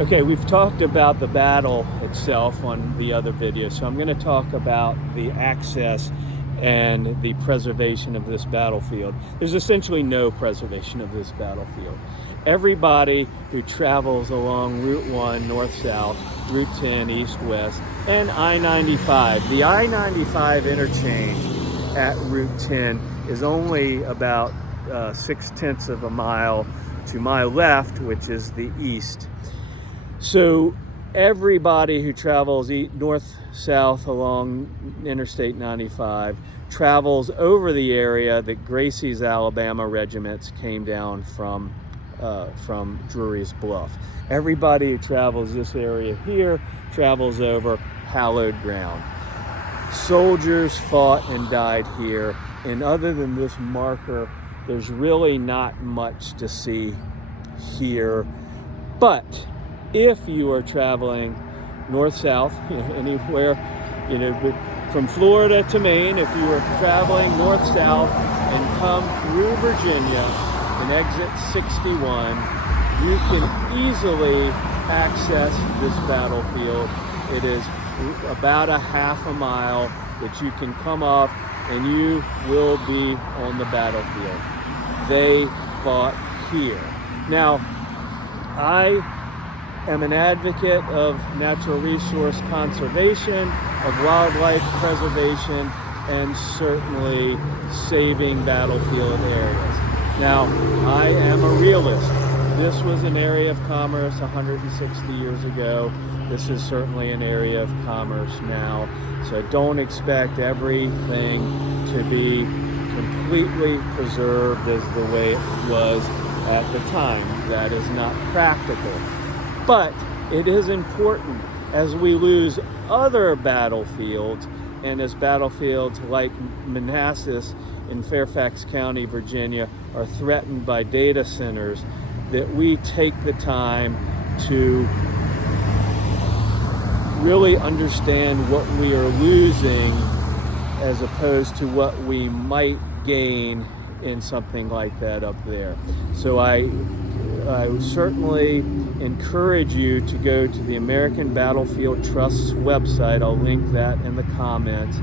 Okay, we've talked about the battle itself on the other video, so I'm going to talk about the access and the preservation of this battlefield. There's essentially no preservation of this battlefield. Everybody who travels along Route 1 north-south, Route 10 east-west, and I-95. The I-95 interchange at Route 10 is only about 6/10 of a mile to my left, which is the east. So everybody who travels north-south along Interstate 95 travels over the area that Gracie's Alabama regiments came down from Drury's Bluff. Everybody who travels this area here travels over hallowed ground. Soldiers fought and died here, and other than this marker, there's really not much to see here. But if you are traveling north-south, anywhere, from Florida to Maine, if you are traveling north-south and come through Virginia and exit 61, you can easily access this battlefield. It is about a half a mile that you can come off and you will be on the battlefield. They fought here. Now, I am an advocate of natural resource conservation, of wildlife preservation, and certainly saving battlefield areas. Now, I am a realist. This was an area of commerce 160 years ago. This is certainly an area of commerce now. So don't expect everything to be completely preserved as the way it was at the time. That is not practical. But it is important as we lose other battlefields, and as battlefields like Manassas in Fairfax County, Virginia, are threatened by data centers, that we take the time to really understand what we are losing as opposed to what we might gain in something like that up there. So I certainly encourage you to go to the American Battlefield Trust's website. I'll link that in the comments.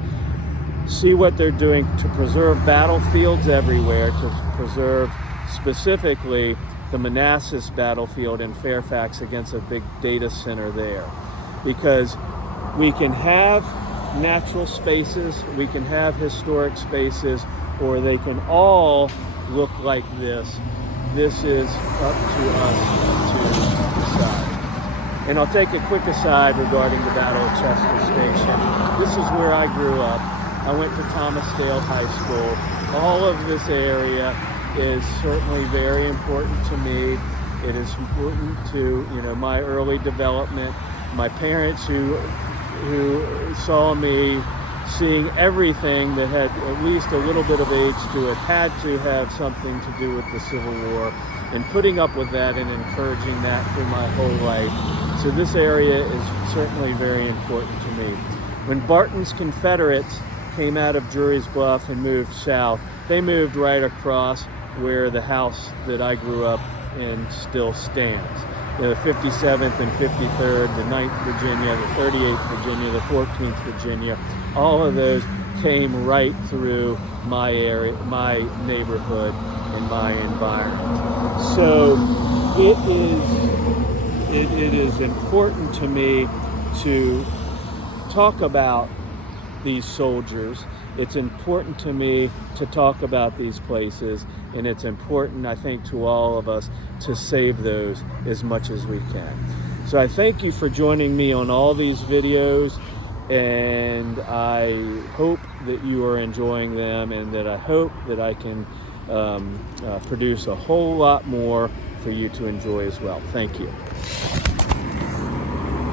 See what they're doing to preserve battlefields everywhere, to preserve specifically the Manassas battlefield in Fairfax against a big data center there. Because we can have natural spaces, we can have historic spaces, or they can all look like this. This is up to us to decide. And I'll take a quick aside regarding the Battle of Chester Station. This is where I grew up. I went to Thomas Dale High School. All of this area is certainly very important to me. It is important to my early development. My parents who saw me seeing everything that had at least a little bit of age to it had to have something to do with the Civil War, and putting up with that and encouraging that through my whole life. So this area is certainly very important to me. When Barton's Confederates came out of Drury's Bluff and moved south, they moved right across where the house that I grew up in still stands. The 57th and 53rd, the 9th Virginia, the 38th Virginia, the 14th Virginia, all of those came right through my area, my neighborhood, and my environment. So it is important to me to talk about these soldiers. It's important to me to talk about these places, and it's important, I think, to all of us to save those as much as we can. So I thank you for joining me on all these videos, and I hope that you are enjoying them, and that I hope that I can produce a whole lot more for you to enjoy as well. Thank you.